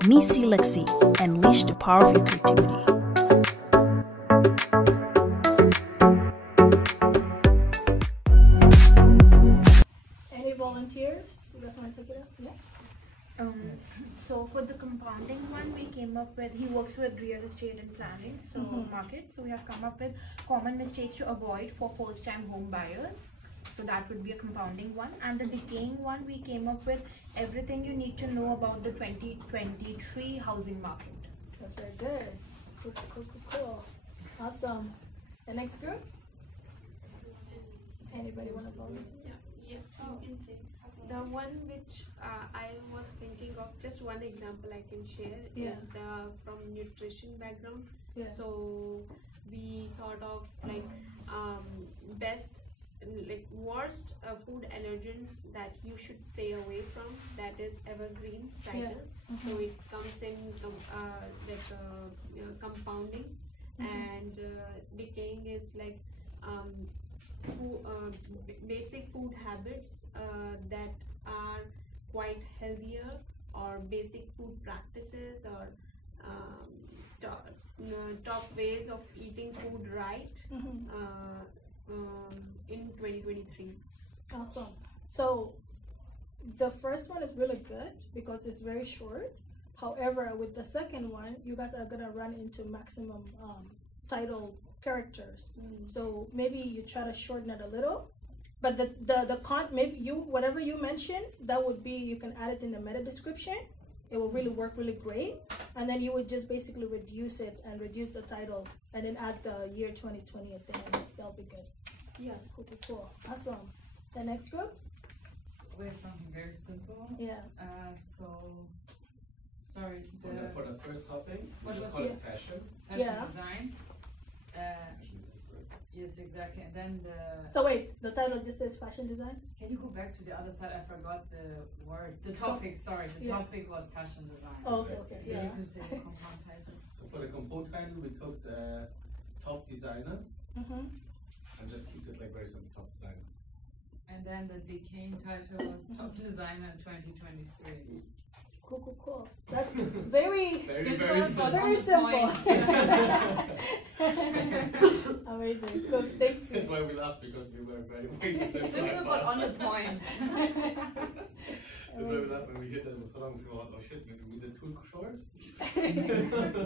Neecee Lexy, unleash the power of your creativity. Any volunteers? You guys want to take it up? Yeah. So for the compounding one, we came up with, he works with real estate and planning, so market. So we have come up with common mistakes to avoid for first-time home buyers. So that would be a compounding one. And the decaying one, we came up with everything you need to know about the 2023 housing market. That's very good. Cool. Awesome. The next group? Anybody want to volunteer? Yeah, you can say. The one which I was thinking of, just one example I can share is from nutrition background. Yeah. So we thought of like best, like worst food allergens that you should stay away from. That is evergreen title. So it comes in compounding, and decaying is like basic food habits that are quite healthier, or basic food practices, or top ways of eating food right in 2023. Awesome. So the first one is really good because it's very short. However, with the second one, you guys are gonna run into maximum title characters. So maybe you try to shorten it a little, but maybe whatever you mention, that would be, you can add it in the meta description. It will really work really great, and then you would just basically reduce it and reduce the title, and then add the year 2020 at the end. That'll be good. Yeah, cool. Awesome. The next group? We have something very simple. Yeah. Sorry. For the first topic, What just was call it? it fashion. Fashion design. Fashion is right. Yes, exactly. And then So wait, the title just says fashion design? can you go back to the other side? I forgot the word. The topic, sorry. The topic was fashion design. Oh, okay. You Yeah. can say the compound title. So for the compound title, we took the top designer and just keep it like very simple, top designer. And then the decaying title was top designer 2023. Cool. That's very Simple, very but simple. on Very the simple. point. Amazing. Cool. Thanks. That's why we laughed, because we were very simple. Simple but on the point. That's why we laughed when we hit that. It was so long. We thought, oh shit, maybe we did too short.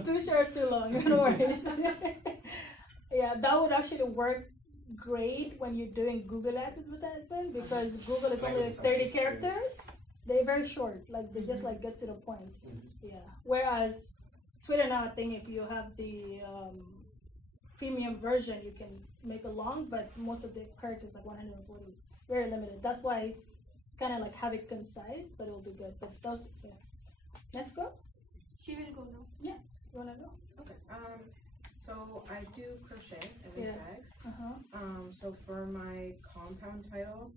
Too short, too long. No worries. Yeah, that would actually work great when you're doing Google Ads advertisement, because Google is only like 30 characters. They're very short, like they just like get to the point. Yeah. Whereas Twitter now, I think if you have the premium version, you can make it long, but most of the characters like 140, very limited. That's why kind of like have it concise, but it will be good. But those, yeah. Next go. She will go now. Yeah. You wanna go? Okay. So I do crochet and make bags. So for my compound title,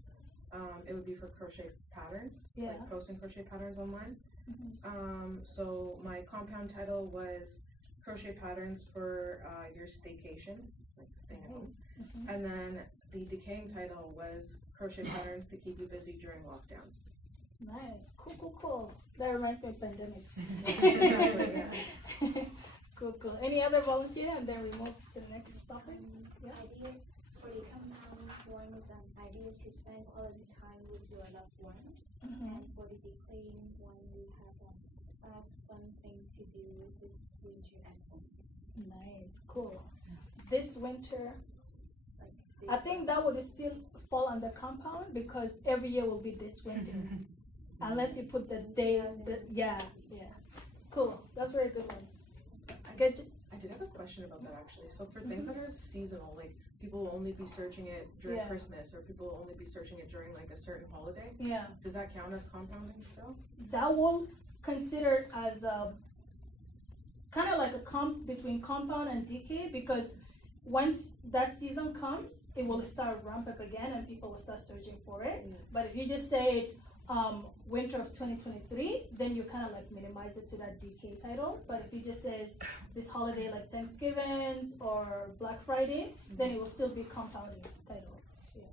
it would be for crochet patterns. Yeah. Like posting crochet patterns online. So my compound title was crochet patterns for your staycation, like staying at home. And then the decaying title was crochet patterns to keep you busy during lockdown. Nice. Cool. That reminds me of pandemics. Cool. Any other volunteer, and then we move to the next topic? Yeah. Ideas for the compound one is ideas to spend quality time with your loved one, and for the decaying one, we have fun things to do this winter at home. Nice. Cool. This winter, I think that would still fall under compound, because every year will be this winter, unless you put the day. Yeah. Cool. That's very good one. I did have a question about that actually. So for things that are seasonal, like people will only be searching it during Christmas, or people will only be searching it during like a certain holiday. Yeah. Does that count as compounding still? That will consider as a kind of like a between compound and decay, because once that season comes, it will start ramp up again and people will start searching for it. But if you just say winter of 2023, then you kind of like minimize it to that decay title. But if you just says this holiday like Thanksgiving or Black Friday, then it will still be compounding title. Yeah.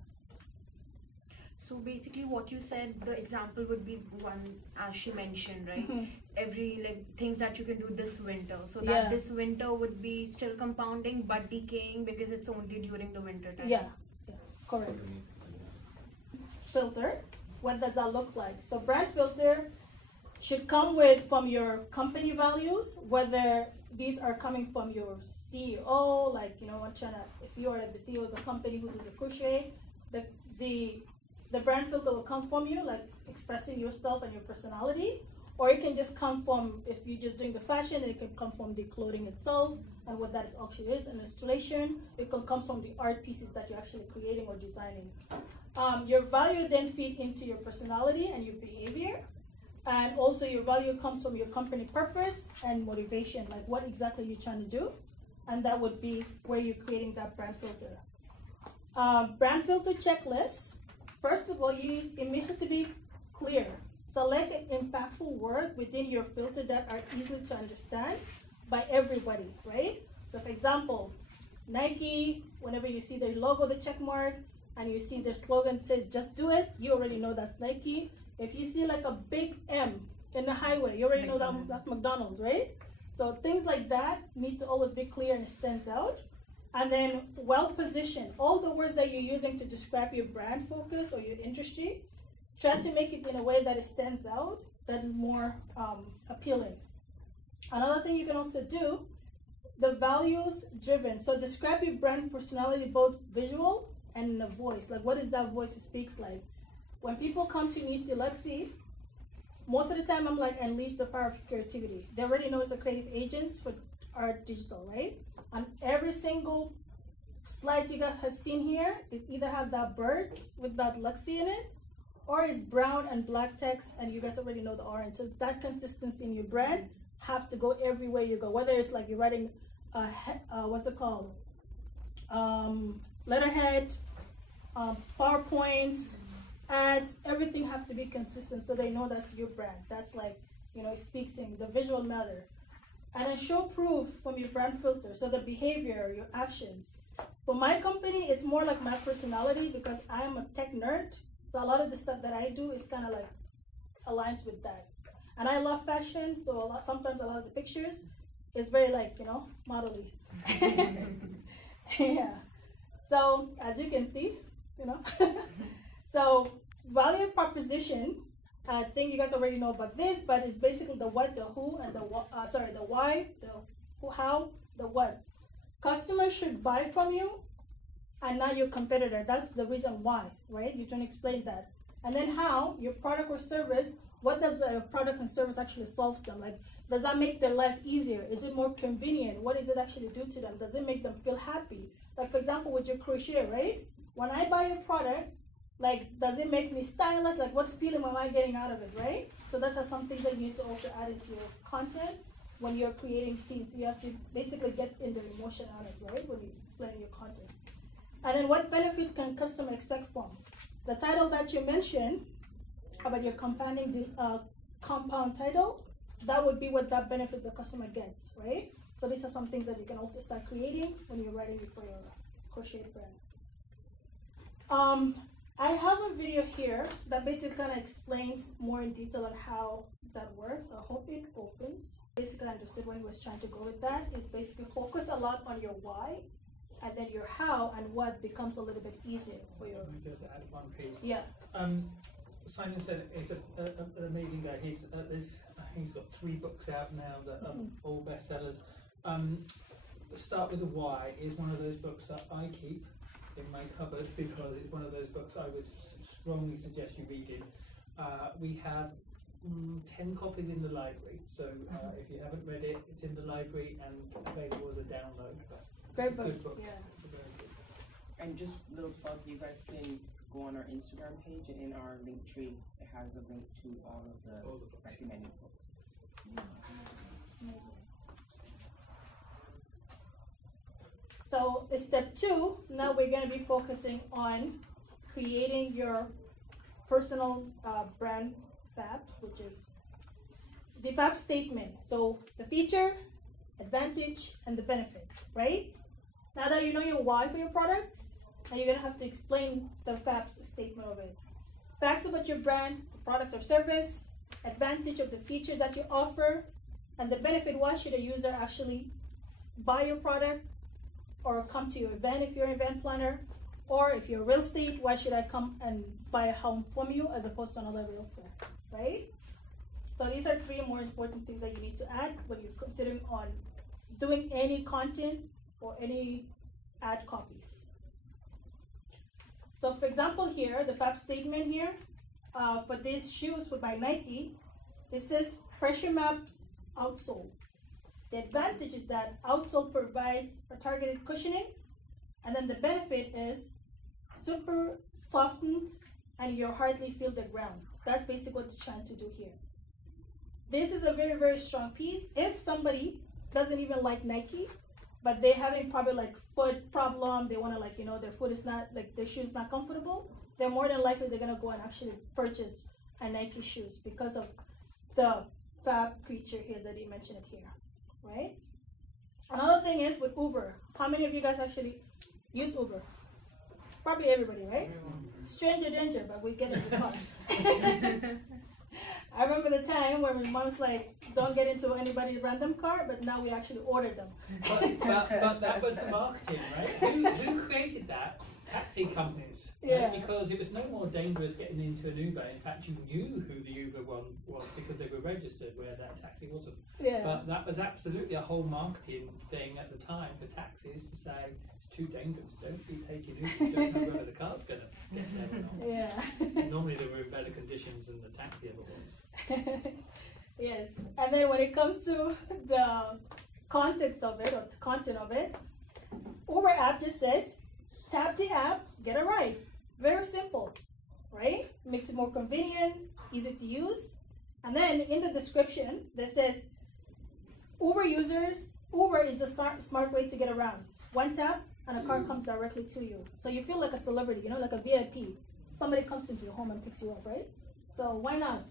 So basically what you said, the example would be one as she mentioned, right? Every like things that you can do this winter. So that this winter would be still compounding but decaying because it's only during the winter time. Yeah, correct. Filter, what does that look like? So brand filter should come with from your company values, whether these are coming from your CEO, like, you know, if you are the CEO of the company who does the crochet, the brand filter will come from you, like expressing yourself and your personality, or it can just come from, if you're just doing the fashion, it can come from the clothing itself and what that actually is. An installation, it can come from the art pieces that you're actually creating or designing. Your value then feed into your personality and your behavior. And also your value comes from your company purpose and motivation, like what exactly you're trying to do. And that would be where you're creating that brand filter. Brand filter checklist. First of all, it has to be clear. Select an impactful word within your filter that are easy to understand by everybody, right? So for example, Nike, whenever you see their logo, the check mark, and you see their slogan says, just do it, you already know that's Nike. If you see like a big M in the highway, you already know that's McDonald's, right? So things like that need to always be clear and stands out. And then well positioned. All the words that you're using to describe your brand focus or your industry, try to make it in a way that it stands out, that is more appealing. Another thing you can also do, the values driven. So describe your brand personality, both visual and in a voice. Like what is that voice it speaks like? When people come to Neecee Lexy, most of the time I'm like, unleash the power of creativity. They already know it's a creative agents for art digital, right? And every single slide you guys have seen here is either have that bird with that Lexy in it, or it's brown and black text, and you guys already know the orange. So it's that consistency in your brand have to go everywhere you go. Whether it's like you're writing, what's it called? Letterhead, PowerPoints, ads, everything have to be consistent so they know that's your brand. That's like, you know, it speaks in the visual matter. And then show proof from your brand filter. So the behavior, your actions. For my company, it's more like my personality because I'm a tech nerd. So a lot of the stuff that I do is kind of like aligns with that. And I love fashion, so sometimes a lot of the pictures is very like, you know, modelly. Yeah. So as you can see, you know. So value proposition, I think you guys already know about this, but it's basically the what, the who, and the why, the who, how, the what. Customers should buy from you and not your competitor. That's the reason why, right? You're trying to explain that. And then how, your product or service, what does the product and service actually solve them? Like, does that make their life easier? Is it more convenient? What does it actually do to them? Does it make them feel happy? Like, for example, with your crochet, right? When I buy your product, like, does it make me stylish? Like, what feeling am I getting out of it, right? So that's something that you need to also add into your content when you're creating themes. You have to basically get in the emotion on it, right? When you're explaining your content. And then what benefits can customer expect from? The title that you mentioned about your compound title, that would be what that benefit the customer gets, right? So these are some things that you can also start creating when you're writing it for your crochet brand. I have a video here that basically kind of explains more in detail on how that works. I hope it opens. Basically understood what he was trying to go with that. It's basically focus a lot on your why, and then your how and what becomes a little bit easier for your. Just add one piece. Yeah. Simon said he's an amazing guy. I think he's got 3 books out now that are all bestsellers. Start with the Why is one of those books that I keep in my cupboard because it's one of those books I would strongly suggest you read it. We have 10 copies in the library, so if you haven't read it, it's in the library and available as a download. Great book. Good book. Yeah. Very good. And just a little plug, you guys can go on our Instagram page, and in our link tree, it has a link to all of the recommended books. Amazing. So step 2, now we're going to be focusing on creating your personal brand fabs, which is the fab statement. So the feature, advantage, and the benefit, right? Now that you know your why for your products, now you're going to have to explain the fabs statement of it. facts about your brand, products or service, advantage of the feature that you offer, and the benefit. Why should a user actually buy your product or come to your event if you're an event planner? Or if you're real estate, why should I come and buy a home from you as opposed to another realtor, right? So these are 3 more important things that you need to add when you're considering on doing any content or any ad copies. So for example here, the FAB statement here, for these shoes by Nike, it says pressure maps outsole. The advantage is that outsole provides a targeted cushioning, and then the benefit is super softens and you hardly feel the ground. That's basically what it's trying to do here. This is a very, very strong piece. If somebody doesn't even like Nike, but they're having probably like foot problem, they want to like, you know, their foot is not, like their shoe is not comfortable, then more than likely they're going to go and actually purchase a Nike shoes because of the fab feature here that he mentioned it here, right? Another thing is with Uber. How many of you guys actually use Uber? Probably everybody, right? Stranger danger, but we get in the car. I remember the time when my mom's like, don't get into anybody's random car, but now we actually order them. But that was the marketing, right? Who created that? Taxi companies. Right? Yeah. Because it was no more dangerous getting into an Uber. In fact, you knew who the Uber one was because they were registered, where that taxi wasn't. Yeah. But that was absolutely a whole marketing thing at the time for taxis to say, it's too dangerous, don't be taking Uber, you don't know whether the car's going to get there or not. Yeah. Normally they were in better conditions than the taxi ever was. Yes, and then when it comes to the context of it, or the content of it, Uber app just says, tap the app, get a ride. Very simple, right? Makes it more convenient, easy to use. And then in the description, that says, Uber users, Uber is the smart way to get around. One tap, and a car comes directly to you. So you feel like a celebrity, you know, like a VIP. Somebody comes into your home and picks you up, right? So why not?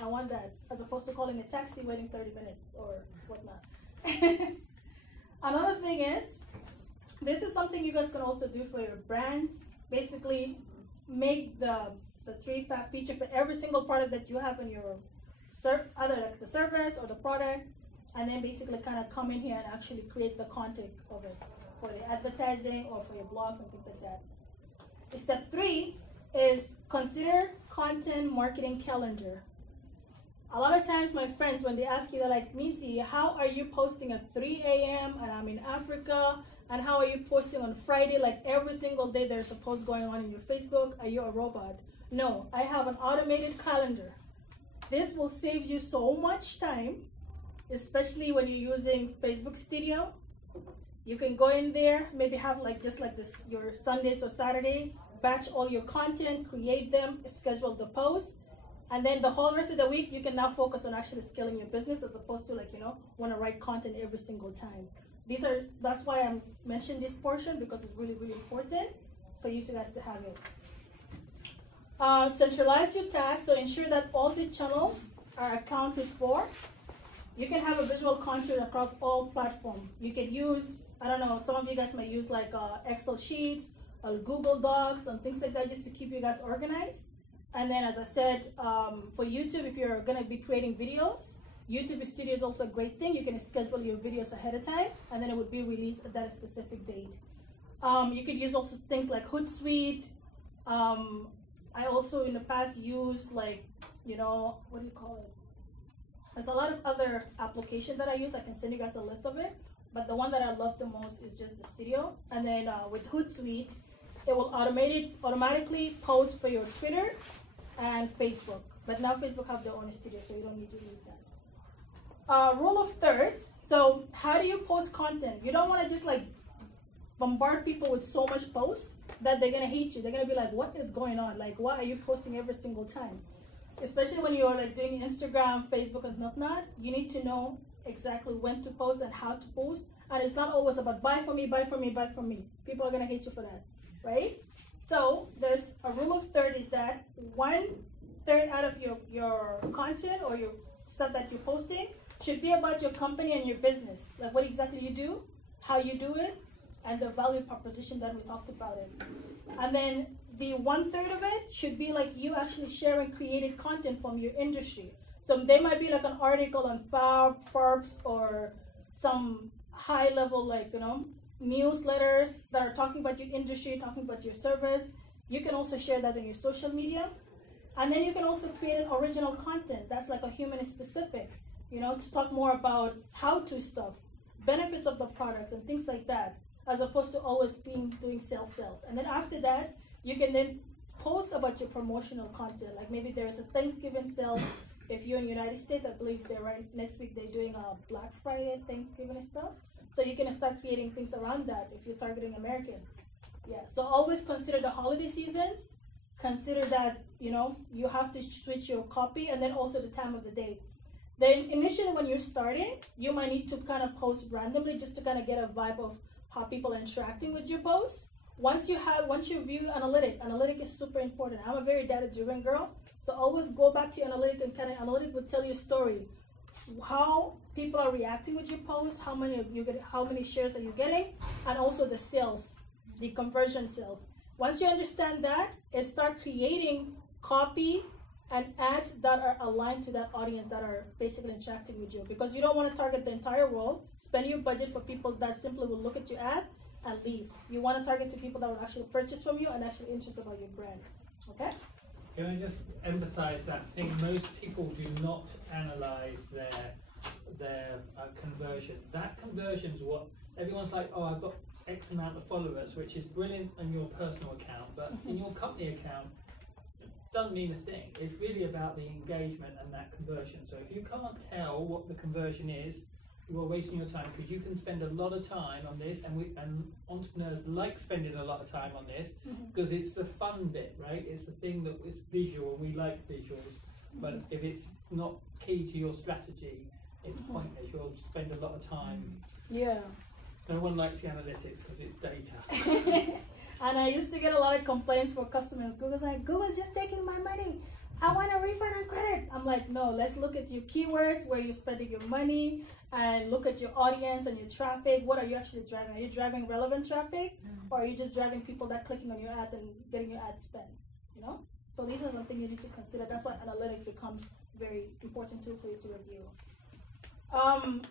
I want that, as opposed to calling a taxi, waiting 30 minutes or whatnot. Another thing is, this is something you guys can also do for your brands. Basically, make the 3-fab feature for every single product that you have in your, either like the service or the product, and then basically kind of come in here and actually create the content of it for the advertising or for your blogs and things like that. Step 3 is consider content marketing calendar. A lot of times my friends, when they ask you, they're like, Neecee, how are you posting at 3 a.m. and I'm in Africa? And how are you posting on Friday? Like every single day there's a post going on in your Facebook. Are you a robot? No, I have an automated calendar. This will save you so much time, especially when you're using Facebook Studio. You can go in there, maybe have like just like this, your Sundays or Saturday, batch all your content, create them, schedule the posts. And then the whole rest of the week, you can now focus on actually scaling your business as opposed to like, you know, want to write content every single time. That's why I'm mentioning this portion, because it's really, really important for you guys to have it. Centralize your tasks, so ensure that all the channels are accounted for. You can have a visual content across all platforms. You can use, I don't know, some of you guys might use like Excel sheets or Google Docs and things like that, just to keep you guys organized. And then, as I said, for YouTube, if you're going to be creating videos, YouTube Studio is also a great thing. You can schedule your videos ahead of time, and then it would be released at that specific date. You could use also things like Hootsuite. I also, in the past, used like, you know, what do you call it? There's a lot of other applications that I use. I can send you guys a list of it. But the one that I love the most is just the Studio. And then with Hootsuite, it will automatically post for your Twitter and Facebook. But now Facebook have their own studio, so you don't need to use that. Rule of thirds. So how do you post content? You don't want to just like bombard people with so much posts that they're going to hate you. They're going to be like, what is going on? Like, why are you posting every single time? Especially when you're like doing Instagram, Facebook, and whatnot, you need to know exactly when to post and how to post. And it's not always about buy for me, buy for me, buy for me. People are going to hate you for that, right? So there's a rule of third, is that 1/3 out of your content or your stuff that you're posting should be about your company and your business. Like what exactly you do, how you do it, and the value proposition that we talked about it. And then the 1/3 of it should be like you actually sharing created content from your industry. So they might be like an article on Forbes or some high level, like, newsletters that are talking about your industry, talking about your service. You can also share that in your social media. And then you can also create an original content that's like a human specific, to talk more about how-to stuff, benefits of the products and things like that, as opposed to always doing sales. And then after that, you can then post about your promotional content. Like maybe there's a Thanksgiving sale. If you're in the United States, I believe next week they're doing a Black Friday, Thanksgiving and stuff. So you can start creating things around that if you're targeting Americans. Yeah, so always consider the holiday seasons. Consider that, you have to switch your copy, and then also the time of the day. Then initially when you're starting, you might need to kind of post randomly just to kind of get a vibe of how people are interacting with your posts. Once you view analytic is super important. I'm a very data-driven girl, so always go back to analytic, and kind of analytic will tell you a story. How people are reacting with your posts, how many shares are you getting, and also the sales, the conversion sales. Once you understand that, start creating copy and ads that are aligned to that audience that are basically interacting with you, because you don't want to target the entire world. Spend your budget for people that simply will look at your ad and leave. You want to target to people that will actually purchase from you and actually interested about your brand. Okay? Can I just emphasize that thing? Most people do not analyze their conversion. That conversion is what everyone's like, oh, I've got X amount of followers, which is brilliant on your personal account, but in your company account, it doesn't mean a thing. It's really about the engagement and that conversion. So if you can't tell what the conversion is, you are wasting your time, because you can spend a lot of time on this, and entrepreneurs like spending a lot of time on this because it's the fun bit, right? It's the thing that is visual, and we like visuals. But if it's not key to your strategy, it's pointless. You'll spend a lot of time. Yeah. No one likes the analytics because it's data. And I used to get a lot of complaints from customers. Google's like, Google's just taking my money. I want a refund on credit. I'm like, no, let's look at your keywords, where you're spending your money, and look at your audience and your traffic. What are you actually driving? Are you driving relevant traffic, or are you just driving people that clicking on your ad and getting your ad spent? So these are something you need to consider. That's why analytics becomes very important tool for you to review.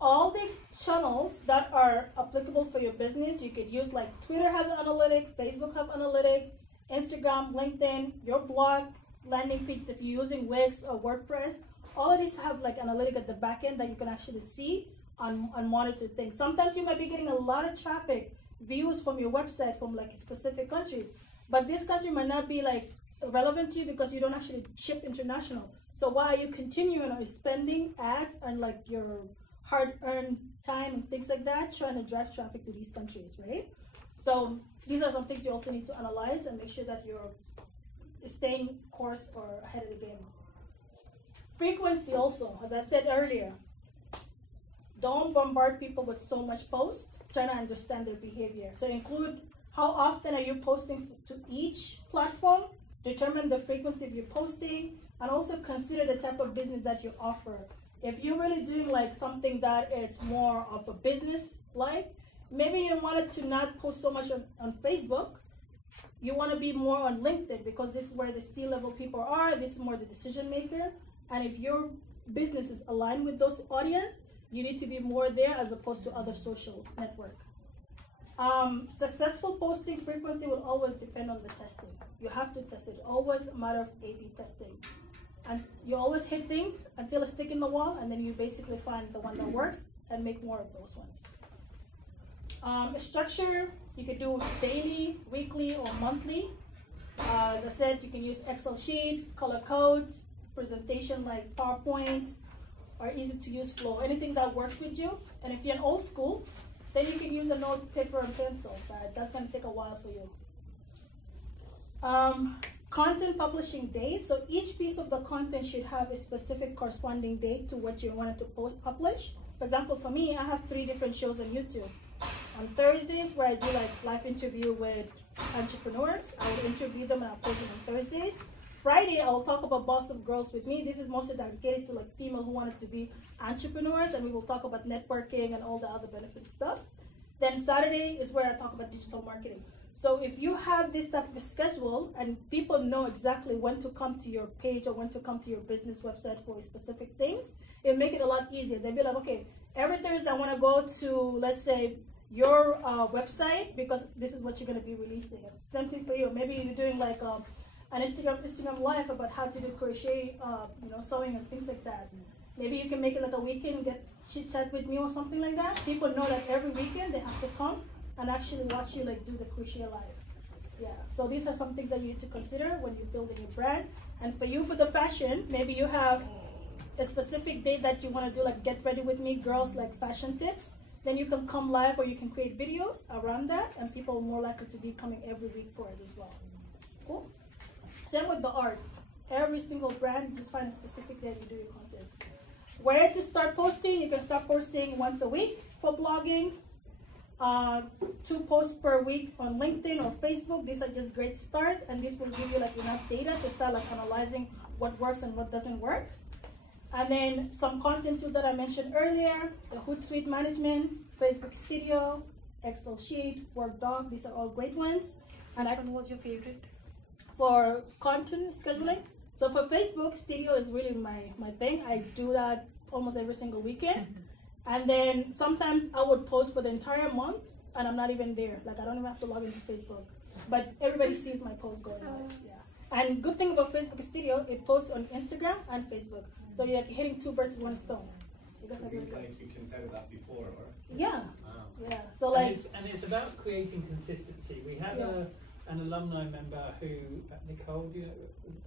All the channels that are applicable for your business, you could use, like Twitter has analytic, Facebook have analytic, Instagram, LinkedIn, your blog, landing pages if you're using Wix or WordPress. All of these have like analytic at the back end that you can actually see and monitor things. Sometimes you might be getting a lot of traffic, views from your website from like specific countries, but this country might not be like relevant to you because you don't actually ship international. So why are you continuing on spending ads and like your hard-earned time and things like that, trying to drive traffic to these countries, right? So these are some things you also need to analyze and make sure that you're staying course or ahead of the game. Frequency also, as I said earlier, don't bombard people with so much posts. Try to understand their behavior. So include how often are you posting to each platform, determine the frequency of your posting, and also consider the type of business that you offer. If you're really doing like something that it's more of a business like, maybe you wanted to not post so much on Facebook. You want to be more on LinkedIn because this is where the C-level people are. This is more the decision maker. And if your business is aligned with those audience, you need to be more there as opposed to other social network. Successful posting frequency will always depend on the testing. You have to test it. Always a matter of A/B testing. And you always hit things until it's stick in the wall, and then you basically find the one that works and make more of those ones. Structure, you could do daily, weekly, or monthly. As I said, you can use Excel sheet, color codes, presentation like PowerPoint, or easy to use flow, anything that works with you. And if you're an old school, then you can use a note, paper, and pencil, but that's going to take a while for you. Content publishing date. So each piece of the content should have a specific corresponding date to what you wanted to publish. For example, for me, I have 3 different shows on YouTube. On Thursdays, where I do like live interview with entrepreneurs, I will interview them and I'll post them on Thursdays. Friday, I will talk about Boss Up Girls with Me. This is mostly dedicated to like female who wanted to be entrepreneurs, and we will talk about networking and all the other benefit stuff. Then Saturday is where I talk about digital marketing. So if you have this type of schedule and people know exactly when to come to your page or when to come to your business website for specific things, it'll make it a lot easier. They'll be like, okay, every Thursday I want to go to, let's say, your website because this is what you're going to be releasing. Same thing for you. Maybe you're doing like an Instagram live about how to do crochet, sewing and things like that. Maybe you can make it like a weekend and get chit chat with me or something like that. People know that every weekend they have to come and actually watch you like do the crochet live. Yeah, so these are some things that you need to consider when you're building your brand. And for you, for the fashion, maybe you have a specific date that you want to do like get ready with me, girls like fashion tips. Then you can come live or you can create videos around that and people are more likely to be coming every week for it as well. Cool. Same with the art. Every single brand, just find a specific day you do your content. Where to start posting? You can start posting once a week for blogging. 2 posts per week on LinkedIn or Facebook. These are just great start, and this will give you like enough data to start like analyzing what works and what doesn't work. And then some content tools that I mentioned earlier: the Hootsuite management, Facebook Studio, Excel sheet, Word doc. These are all great ones. And which one was your favorite? For content scheduling. So for Facebook Studio is really my thing. I do that almost every single weekend. And then sometimes I would post for the entire month and I'm not even there. Like I don't even have to log into Facebook. But everybody sees my post going live. Yeah. And good thing about Facebook Studio, it posts on Instagram and Facebook. So you're hitting 2 birds with 1 stone. So things like you can set it up before, or? Yeah. Wow. Yeah. So like and it's about creating consistency. We had an alumni member who, Nicole,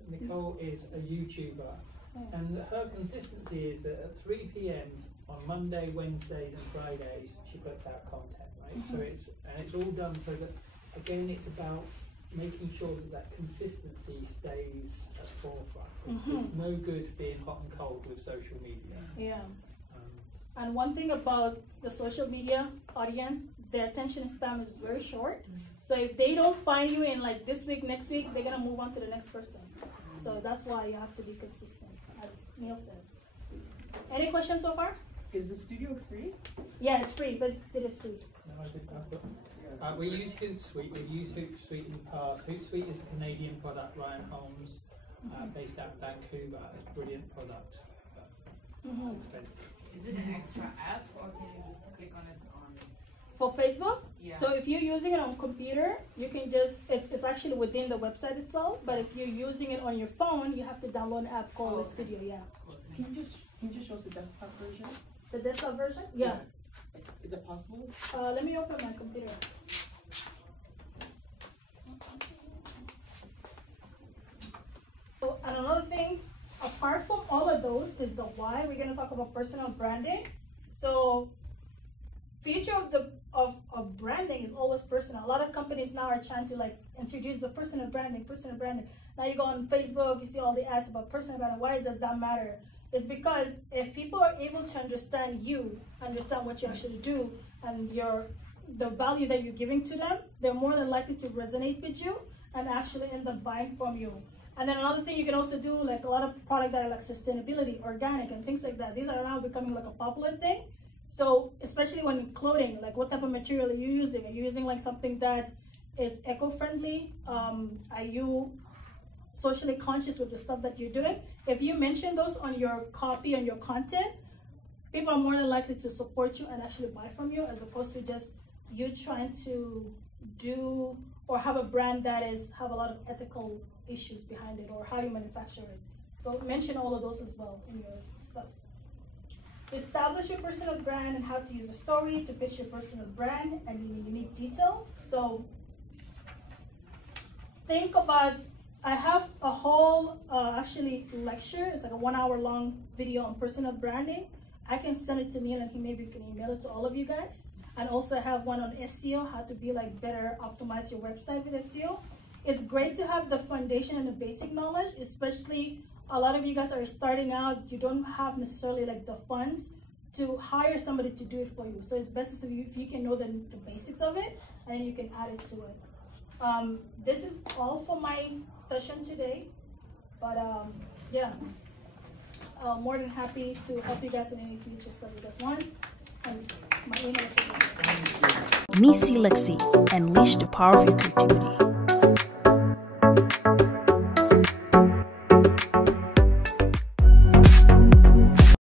Nicole is a YouTuber, and her consistency is that at 3 p.m. on Monday, Wednesdays, and Fridays, she puts out content, right? So it's all done so that, again, it's about making sure that consistency stays at the forefront. It's no good being hot and cold with social media. Yeah. And one thing about the social media audience, their attention span is very short. So if they don't find you in like this week, next week, they're gonna move on to the next person. So that's why you have to be consistent, as Neil said. Any questions so far? Is the studio free? Yeah, it's free, but it is free. No, I think we use Hootsuite. We've used Hootsuite in the past. Hootsuite is a Canadian product. Ryan Holmes, based out of Vancouver, it's a brilliant product. But it's expensive. Is it an extra app or can you just click on it on? For Facebook? Yeah. So if you're using it on computer, you can just, it's actually within the website itself, but if you're using it on your phone, you have to download an app called Studio, Can you just show us the desktop version? The desktop version? Yeah. Is it possible? Let me open my computer. So, and another thing, apart from all of those, is the why. We're going to talk about personal branding. So, feature of branding is always personal. A lot of companies now are trying to like introduce the personal branding. Now you go on Facebook, you see all the ads about personal branding. Why does that matter? It's because if people are able to understand you, understand what you actually do, and the value that you're giving to them, they're more than likely to resonate with you and actually end up buying from you. And then another thing you can also do, like a lot of products that are like sustainability, organic, and things like that. These are now becoming like a popular thing. So especially when clothing, like what type of material are you using? Are you using like something that is eco-friendly? Are you socially conscious with the stuff that you're doing? If you mention those on your copy, on your content, people are more than likely to support you and actually buy from you, as opposed to just you trying to do or have a brand that have a lot of ethical issues behind it, or how you manufacture it. So mention all of those as well in your stuff. Establish your personal brand and how to use a story to pitch your personal brand and in unique detail. So think about, I have a whole actually lecture. It's like a 1 hour long video on personal branding. I can send it to Neil and he maybe can email it to all of you guys. And also I have one on SEO, how to be like better optimize your website with SEO. It's great to have the foundation and the basic knowledge, especially a lot of you guys are starting out. You don't have necessarily like the funds to hire somebody to do it for you. So it's best if you can know the basics of it and you can add it to it. This is all for my session today, but yeah, I'm more than happy to help you guys in any future stuff you guys want. And my email is Neecee Lexy, unleash the power of your creativity.